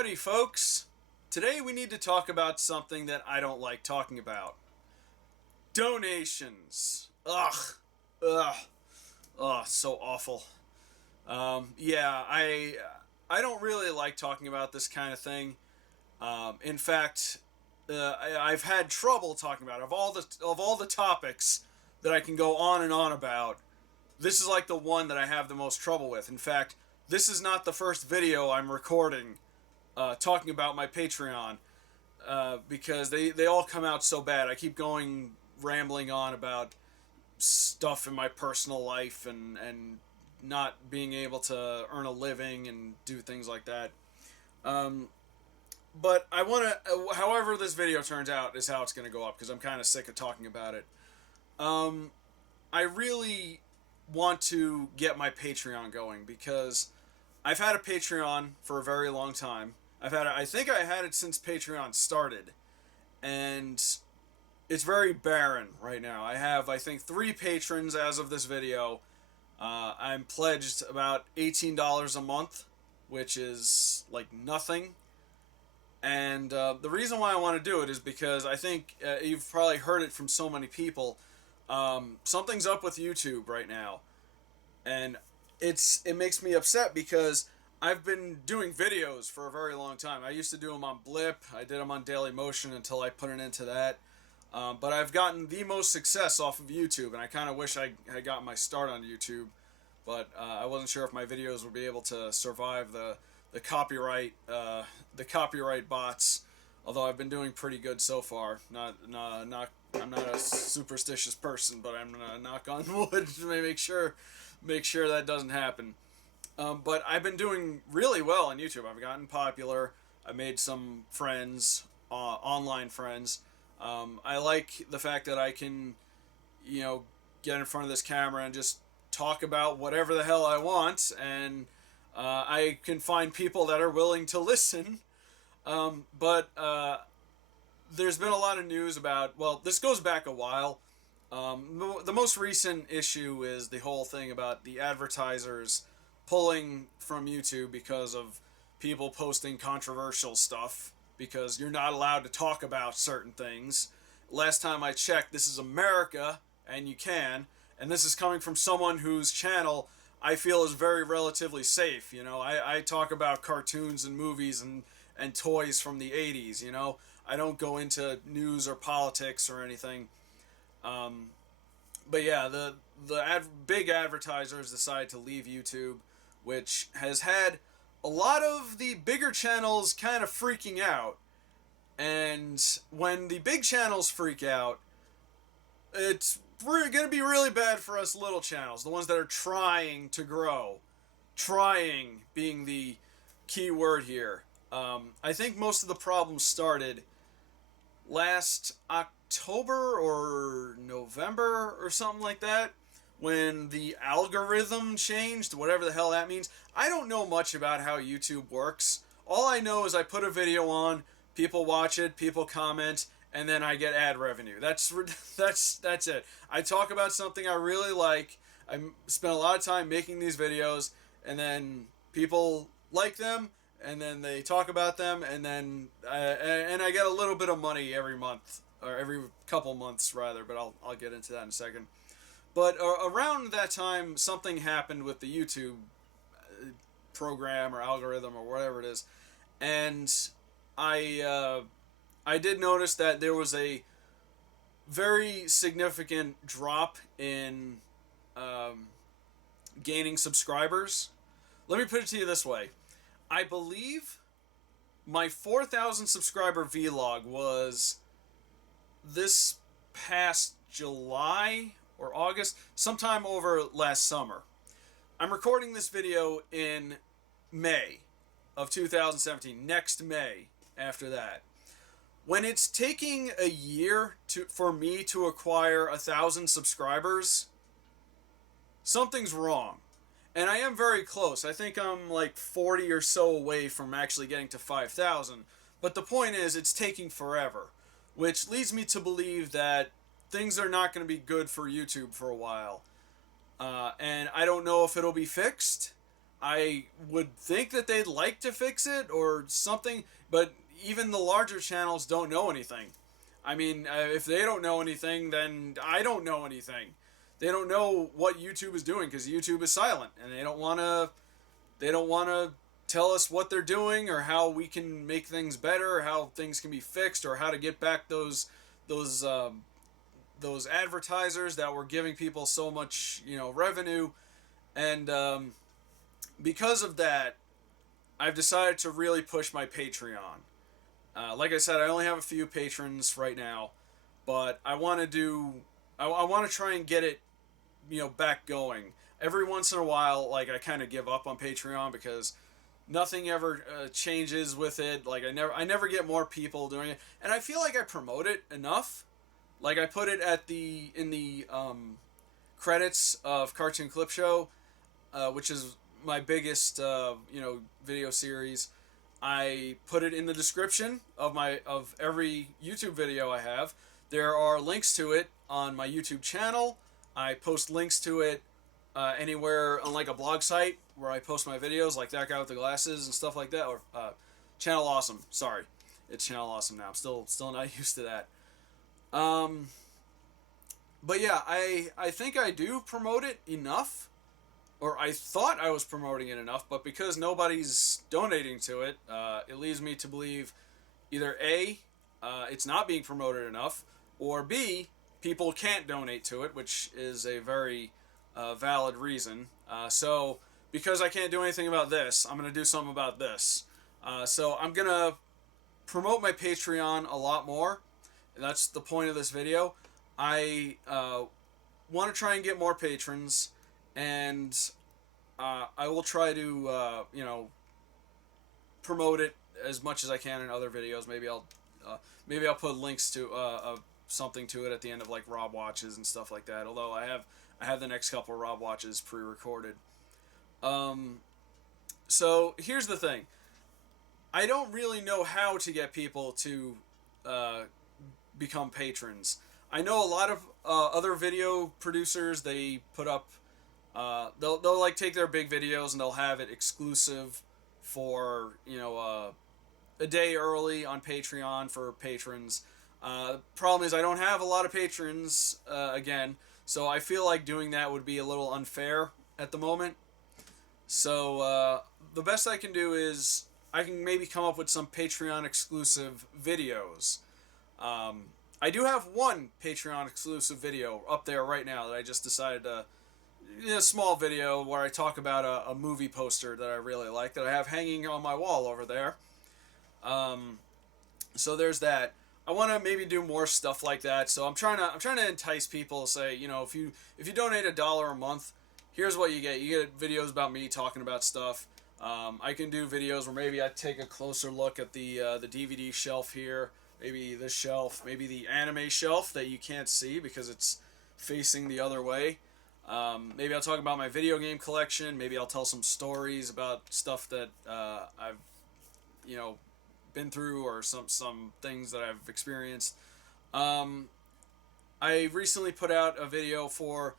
Howdy, folks. Today we need to talk about something that I don't like talking about. Donations. Ugh. Ugh. Ugh, so awful. I don't really like talking about this kind of thing. In fact, I've had trouble talking about it. Of all the topics that I can go on and on about. This is like the one that I have the most trouble with. In fact, this is not the first video I'm recording talking about my Patreon because they all come out so bad. I keep going rambling on about stuff in my personal life and not being able to earn a living and do things like that. But I want to, however this video turns out is how it's going to go up because I'm kind of sick of talking about it. I really want to get my Patreon going because I've had a Patreon for a very long time. I think I had it since Patreon started, and it's very barren right now. I have, I think, 3 patrons as of this video. I'm pledged about $18 a month, which is like nothing. And the reason why I want to do it is because I think you've probably heard it from so many people. Something's up with YouTube right now, and it makes me upset because I've been doing videos for a very long time. I used to do them on Blip. I did them on Daily Motion until I put an end to that. But I've gotten the most success off of YouTube, and I kind of wish I had gotten my start on YouTube, but I wasn't sure if my videos would be able to survive the copyright bots. Although I've been doing pretty good so far. I'm not a superstitious person, but I'm gonna knock on wood to make sure that doesn't happen. But I've been doing really well on YouTube. I've gotten popular. I made some friends, online friends. I like the fact that I can, get in front of this camera and just talk about whatever the hell I want, and I can find people that are willing to listen. But there's been a lot of news about, well, this goes back a while. The most recent issue is the whole thing about the advertisers pulling from YouTube because of people posting controversial stuff, because you're not allowed to talk about certain things. Last time I checked, this is America, and you can, and this is coming from someone whose channel I feel is very relatively safe. I talk about cartoons and movies and toys from the 80s, I don't go into news or politics or anything. But yeah, the big advertisers decide to leave YouTube, which has had a lot of the bigger channels kind of freaking out. And when the big channels freak out, it's going to be really bad for us little channels, the ones that are trying to grow. Trying being the key word here. I think most of the problems started last October or November or something like that, when the algorithm changed, whatever the hell that means. I don't know much about how YouTube works. All I know is I put a video on, people watch it, people comment, and then I get ad revenue. That's it. I talk about something I really like. I spend a lot of time making these videos, and then people like them, and then they talk about them, and then I get a little bit of money every month, or every couple months rather. But I'll get into that in a second. But around that time, something happened with the YouTube program or algorithm or whatever it is, and I did notice that there was a very significant drop in gaining subscribers. Let me put it to you this way. I believe my 4,000 subscriber vlog was this past July or August, sometime over last summer. I'm recording this video in May of 2017, next May after that. When it's taking a year for me to acquire 1,000 subscribers, something's wrong. And I am very close. I think I'm like 40 or so away from actually getting to 5,000. But the point is, it's taking forever, which leads me to believe that things are not going to be good for YouTube for a while. And I don't know if it'll be fixed. I would think that they'd like to fix it or something, but even the larger channels don't know anything. I mean, if they don't know anything, then I don't know anything. They don't know what YouTube is doing because YouTube is silent, and they don't want to. They don't want to tell us what they're doing or how we can make things better, or how things can be fixed, or how to get back those those advertisers that were giving people so much revenue, and because of that, I've decided to really push my Patreon. Like I said, I only have a few patrons right now, but I want to do. I want to try and get it, back going. Every once in a while, like I kind of give up on Patreon because nothing ever changes with it. Like I never get more people doing it, and I feel like I promote it enough. Like I put it in the credits of Cartoon Clip Show, which is my biggest video series. I put it in the description of every YouTube video I have. There are links to it on my YouTube channel. I post links to it anywhere on like a blog site where I post my videos, like that guy with the glasses and stuff like that. Or Channel Awesome. Sorry, it's Channel Awesome now. I'm still not used to that. But yeah, I think I do promote it enough. Or I thought I was promoting it enough, but because nobody's donating to it, it leads me to believe either A, it's not being promoted enough, or B, people can't donate to it, which is a very valid reason. So, because I can't do anything about this, I'm going to do something about this. So, I'm going to promote my Patreon a lot more. And that's the point of this video. I want to try and get more patrons, and I will try to promote it as much as I can in other videos. Maybe I'll put links to something to it at the end of like Rob Watches and stuff like that. Although I have the next couple of Rob Watches pre-recorded. So here's the thing. I don't really know how to get people to become patrons. I know a lot of other video producers. They put up they'll like take their big videos and they'll have it exclusive for a day early on Patreon for patrons. Problem is I don't have a lot of patrons again, so I feel like doing that would be a little unfair at the moment. So the best I can do is I can maybe come up with some Patreon exclusive videos. I do have one Patreon exclusive video up there right now that I just decided to, a small video where I talk about a movie poster that I really like that I have hanging on my wall over there. So there's that. I want to maybe do more stuff like that. So I'm trying to entice people. Say, if you donate $1 a month, here's what you get. You get videos about me talking about stuff. I can do videos where maybe I take a closer look at the DVD shelf here. Maybe this shelf, maybe the anime shelf that you can't see because it's facing the other way. Maybe I'll talk about my video game collection. Maybe I'll tell some stories about stuff that I've, been through, or some things that I've experienced. I recently put out a video for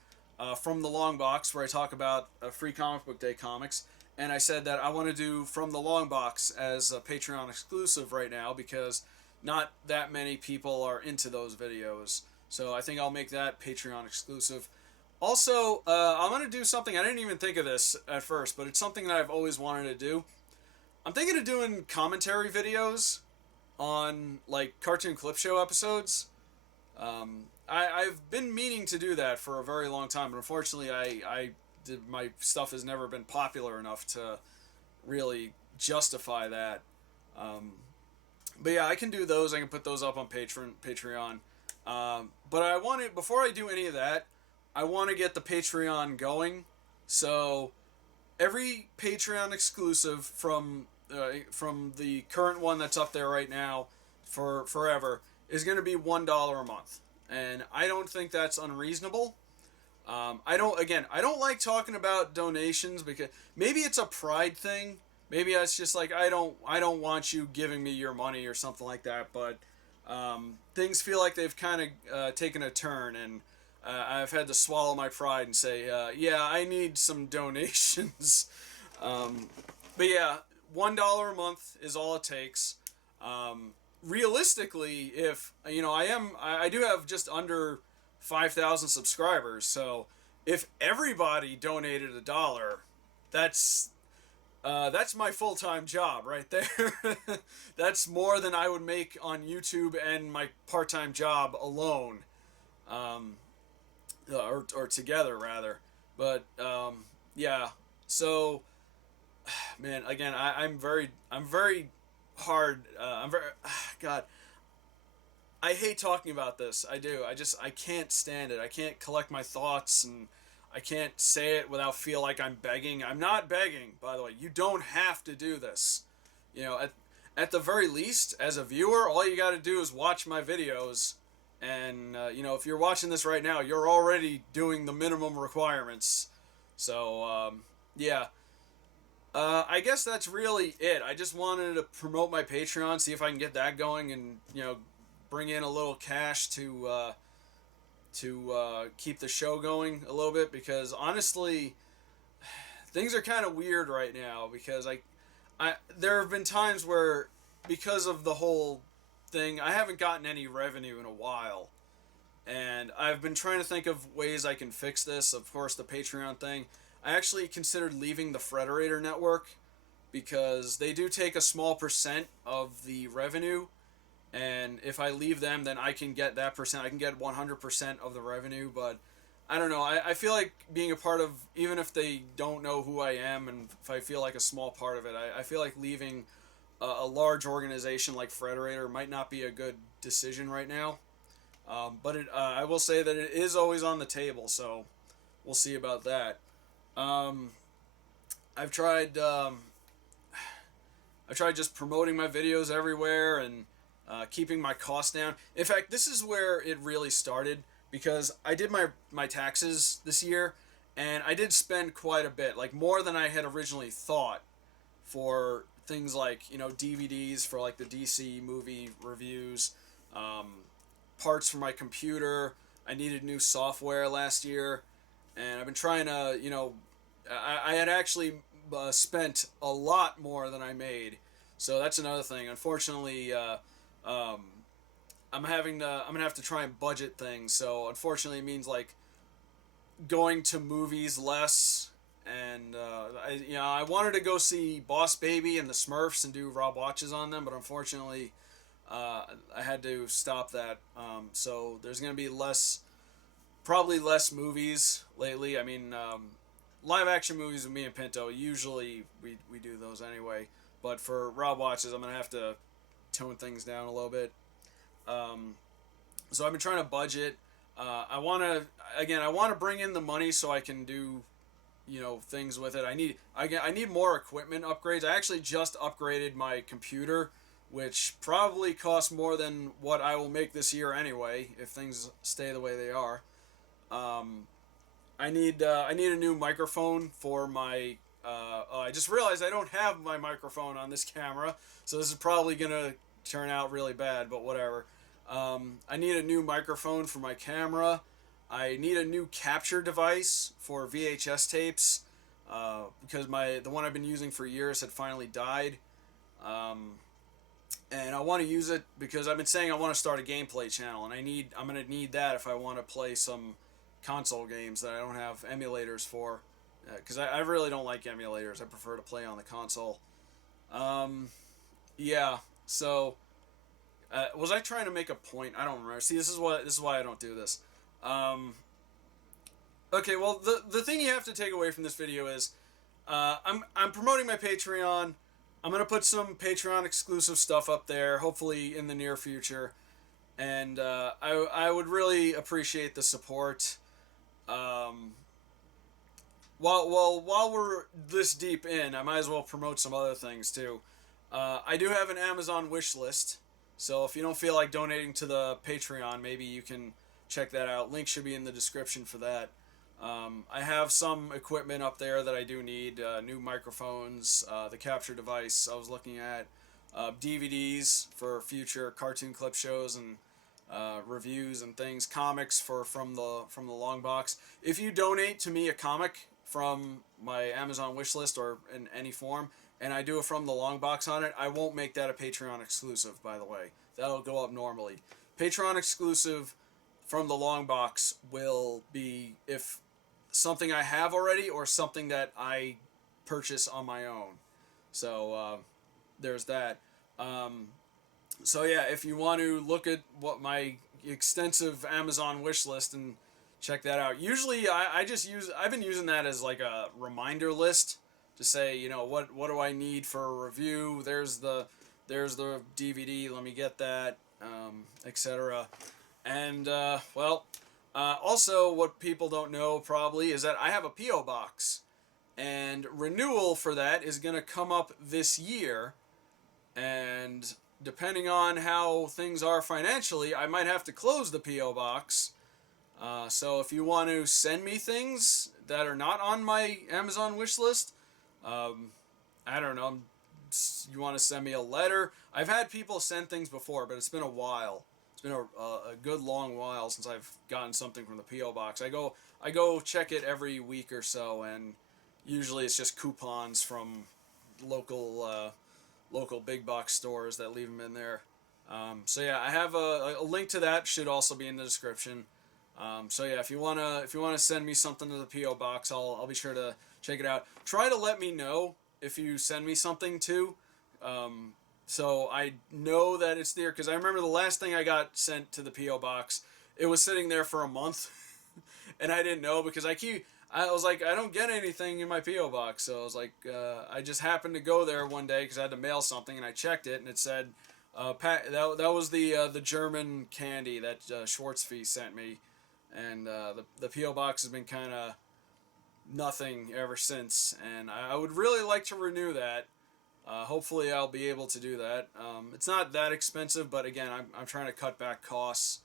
From the Long Box where I talk about Free Comic Book Day comics. And I said that I want to do From the Long Box as a Patreon exclusive right now because not that many people are into those videos. So I think I'll make that Patreon exclusive. Also, I'm going to do something, I didn't even think of this at first, but it's something that I've always wanted to do. I'm thinking of doing commentary videos on, like, Cartoon Clip Show episodes. I've been meaning to do that for a very long time, but unfortunately my stuff has never been popular enough to really justify that. But yeah, I can do those. I can put those up on Patreon. But before I do any of that, I want to get the Patreon going. So every Patreon exclusive from the current one that's up there right now for forever is going to be $1 a month. And I don't think that's unreasonable. I don't like talking about donations because maybe it's a pride thing. Maybe it's just like I don't want you giving me your money or something like that. But things feel like they've kind of taken a turn, and I've had to swallow my pride and say, yeah, I need some donations. But yeah, $1 a month is all it takes. Realistically, if I do have just under 5,000 subscribers, so if everybody donated $1, that's that's my full-time job right there. That's more than I would make on YouTube and my part-time job alone, um, or together rather. But yeah, so man, again, I'm very hard. I'm very, God, I hate talking about this. I do. I can't stand it. I can't collect my thoughts, and I can't say it without feel like I'm begging. I'm not begging, by the way. You don't have to do this. You know, at the very least, as a viewer, all you got to do is watch my videos. And if you're watching this right now, you're already doing the minimum requirements. So yeah. I guess that's really it. I just wanted to promote my Patreon, see if I can get that going, and bring in a little cash to keep the show going a little bit. Because honestly, things are kind of weird right now. Because there have been times where, because of the whole thing, I haven't gotten any revenue in a while, and I've been trying to think of ways I can fix this. Of course, the Patreon thing. I actually considered leaving the Frederator network because they do take a small percent of the revenue, and if I leave them, then I can get that percent. I can get 100% of the revenue, but I don't know. I feel like being a part of, even if they don't know who I am, and if I feel like a small part of it, I feel like leaving a large organization like Frederator might not be a good decision right now. But I will say that it is always on the table, so we'll see about that. Um, I've tried just promoting my videos everywhere and keeping my costs down. In fact, this is where it really started, because I did my taxes this year, and I did spend quite a bit, like more than I had originally thought, for things like DVDs for like the DC movie reviews, parts for my computer. I needed new software last year, and I've been trying to, I had actually spent a lot more than I made, so that's another thing. Unfortunately, um, I'm gonna have to try and budget things. So unfortunately, it means like going to movies less, and I wanted to go see Boss Baby and the Smurfs and do Rob watches on them, but unfortunately, I had to stop that. So there's gonna be probably less movies lately. I mean, live action movies with me and Pinto, usually we do those anyway. But for Rob watches, I'm gonna have to tone things down a little bit. So I've been trying to budget. I want to bring in the money so I can do things with it. I need more equipment upgrades. I actually just upgraded my computer, which probably costs more than what I will make this year anyway if things stay the way they are. I need a new microphone for my. I just realized I don't have my microphone on this camera, so this is probably gonna turn out really bad. But whatever. I need a new microphone for my camera. I need a new capture device for VHS tapes, because the one I've been using for years had finally died. And I want to use it because I've been saying I want to start a gameplay channel, and I'm gonna need that if I want to play some console games that I don't have emulators for, because I really don't like emulators. I prefer to play on the console. Yeah. So, was I trying to make a point? I don't remember. See, this is why I don't do this. Okay. Well, the thing you have to take away from this video is, I'm promoting my Patreon. I'm gonna put some Patreon exclusive stuff up there, hopefully in the near future, and I would really appreciate the support. While we're this deep in, I might as well promote some other things too. I do have an Amazon wish list, so if you don't feel like donating to the Patreon, maybe you can check that out. Link should be in the description for that. I have some equipment up there that I do need, new microphones, the capture device I was looking at, DVDs for future cartoon clip shows and reviews and things, comics from the long box. If you donate to me a comic from my Amazon wish list or in any form, and I do it from the long box on it, I won't make that a Patreon exclusive, by the way. That'll go up normally. Patreon exclusive from the long box will be if something I have already or something that I purchase on my own. So there's that. So yeah, if you want to look at what my extensive Amazon wish list and check that out. Usually I've been using that as like a reminder list to say, what do I need for a review? There's the DVD, let me get that, etc. And also what people don't know probably is that I have a PO box, and renewal for that is going to come up this year, and depending on how things are financially, I might have to close the PO box. So if you want to send me things that are not on my Amazon wish list, I don't know, you want to send me a letter. I've had people send things before, but it's been a while. It's been a good long while since I've gotten something from the PO box. I go check it every week or so, and usually it's just coupons from local big box stores that leave them in there. So yeah, I have a link to that, should also be in the description. So yeah, if you wanna send me something to the PO box, I'll be sure to check it out. Try to let me know if you send me something too, so I know that it's there. Because I remember the last thing I got sent to the PO box, it was sitting there for a month, and I didn't know because I was like, I don't get anything in my PO box. So I was like, I just happened to go there one day because I had to mail something, and I checked it, and it said, that was the German candy that Schwarzvieh sent me. And the P.O. box has been kind of nothing ever since, and I would really like to renew that. Hopefully I'll be able to do that. It's not that expensive, but again, I'm trying to cut back costs,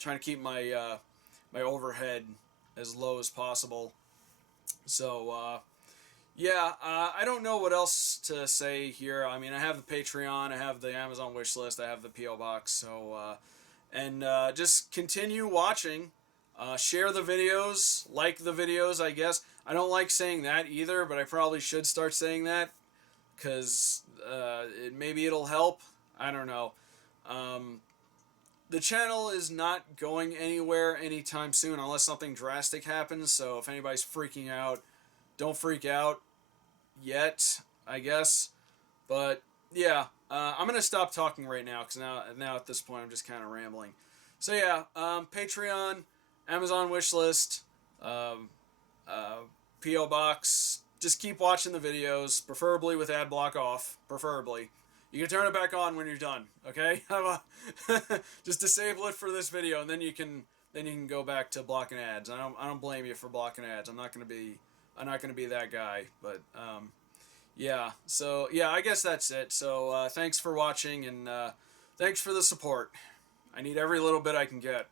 trying to keep my my overhead as low as possible. So yeah, I don't know what else to say here. I mean, I have the Patreon, I have the Amazon wish list, I have the P.O. box, so and just continue watching. Share the videos, like the videos, I guess. I don't like saying that either, but I probably should start saying that, because maybe it'll help. I don't know. The channel is not going anywhere anytime soon unless something drastic happens, so if anybody's freaking out, don't freak out yet, I guess. But yeah, I'm gonna stop talking right now because now at this point I'm just kind of rambling. So yeah, Patreon, Amazon wishlist, PO box. Just keep watching the videos, preferably with ad block off. Preferably, you can turn it back on when you're done. Okay, just disable it for this video, and then you can go back to blocking ads. I don't blame you for blocking ads. I'm not gonna be that guy, but yeah, so yeah, I guess that's it. So thanks for watching, and thanks for the support. I need every little bit I can get.